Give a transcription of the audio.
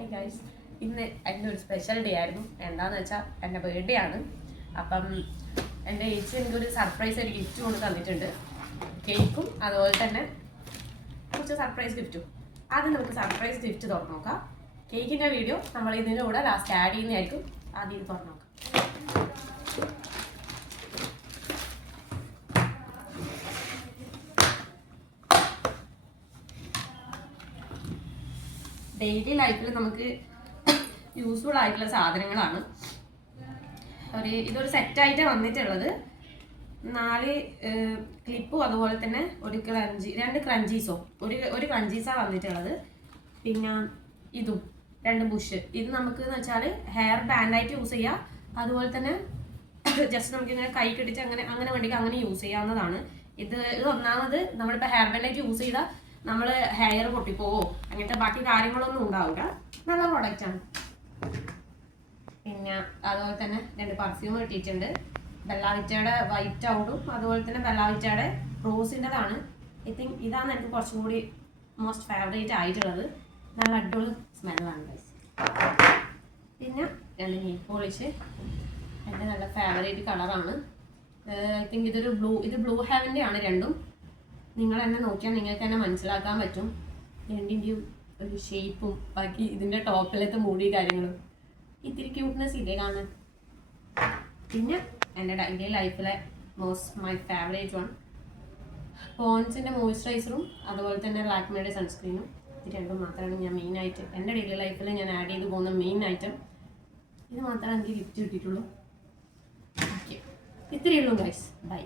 Hi guys, ഇന്ന് എൻ്റെ ഒരു സ്പെഷ്യൽ ഡേ ആയിരുന്നു. എന്താണെന്ന് വെച്ചാൽ എൻ്റെ ബർത്ത്ഡേ ആണ്. അപ്പം എൻ്റെ ചേച്ചി എനിക്കൊരു സർപ്രൈസ് ഒരു ഗിഫ്റ്റ് കൊണ്ട് തന്നിട്ടുണ്ട്. കേക്കും അതുപോലെ തന്നെ കുറച്ച് സർപ്രൈസ് ഗിഫ്റ്റും. ആദ്യം നമുക്ക് സർപ്രൈസ് ഗിഫ്റ്റ് തുറന്നു നോക്കാം. കേക്കിൻ്റെ വീഡിയോ നമ്മൾ ഇതിൻ്റെ കൂടെ ലാസ്റ്റ് ആഡ് ചെയ്യുന്നതായിരിക്കും. ആദ്യം ഇത് തുറന്നു നോക്കാം. ഡെയിലി ലൈഫിൽ നമുക്ക് യൂസ്ഫുൾ ആയിട്ടുള്ള സാധനങ്ങളാണ്. ഇതൊരു സെറ്റായിട്ട് വന്നിട്ടുള്ളത്. 4 ക്ലിപ്പും അതുപോലെ തന്നെ രണ്ട് ക്രഞ്ചീസോ ഒരു ക്രഞ്ചീസാണ് വന്നിട്ടുള്ളത്. പിന്നെ ഇതും 2 ബുഷ്. ഇത് നമുക്ക് എന്ന് വെച്ചാൽ ഹെയർ ബാൻഡായിട്ട് യൂസ് ചെയ്യാം. അതുപോലെ തന്നെ ജസ്റ്റ് നമുക്ക് ഇങ്ങനെ കൈ കെട്ടിച്ച് അങ്ങനെ വേണ്ടിക്ക് അങ്ങനെ യൂസ് ചെയ്യാവുന്നതാണ്. ഇത് ഒന്നാമത് നമ്മളിപ്പോൾ ഹെയർ ബാൻഡായിട്ട് യൂസ് ചെയ്താൽ നമ്മൾ ഹെയർ പൊട്ടിപ്പോവോ അങ്ങനത്തെ ബാക്കി കാര്യങ്ങളൊന്നും ഉണ്ടാവില്ല. നല്ല പ്രൊഡക്റ്റാണ്. പിന്നെ അതുപോലെ തന്നെ 2 പെർഫ്യൂം കിട്ടിയിട്ടുണ്ട്. ബെല്ലാവിറ്റയുടെ വൈറ്റ് ഔട്ടും അതുപോലെ തന്നെ ബെല്ലാവിറ്റയുടെ റോസിൻ്റെതാണ്. ഐ തിങ്ക് ഇതാണ് എനിക്ക് കുറച്ചും കൂടി മോസ്റ്റ് ഫേവറേറ്റ് ആയിട്ടുള്ളത്. നല്ല അടിപൊളി സ്മെല്ലാണ് ഗൈസ്. പിന്നെ 2 നെയിൽ പോളിഷ് എൻ്റെ നല്ല ഫേവറേറ്റ് കളറാണ്. ഐ തിങ്ക് ഇത് ബ്ലൂ ഹെവൻ്റെ ആണ് രണ്ടും. നിങ്ങൾ എന്നെ നോക്കിയാൽ നിങ്ങൾക്ക് തന്നെ മനസ്സിലാക്കാൻ പറ്റും രണ്ടിൻ്റെയും ഒരു ഷേപ്പും ബാക്കി ഇതിൻ്റെ ടോപ്പിലത്തെ മൂടി കാര്യങ്ങളും. ഇത്തിരി ക്യൂട്ട്നെസ് ഇതേ കാണാൻ. പിന്നെ എൻ്റെ ഡെയിലി ലൈഫിലെ മൈ ഫേവറേറ്റ് വൺ പോൺസിൻ്റെ മോയ്സ്ചറൈസറും അതുപോലെ തന്നെ ലാക്മേയുടെ സൺസ്ക്രീനും. ഇത് രണ്ടും മാത്രമാണ് ഞാൻ മെയിനായിട്ട് എൻ്റെ ഡെയിലി ലൈഫിൽ ഞാൻ ആഡ് ചെയ്ത് പോകുന്ന മെയിൻ ഐറ്റം. ഇത് മാത്രമേ എനിക്ക് ഗിഫ്റ്റ് കിട്ടിയിട്ടുള്ളൂ. ഓക്കെ, ഇത്രയേ ഉള്ളൂ ഗൈസ്. ബൈ.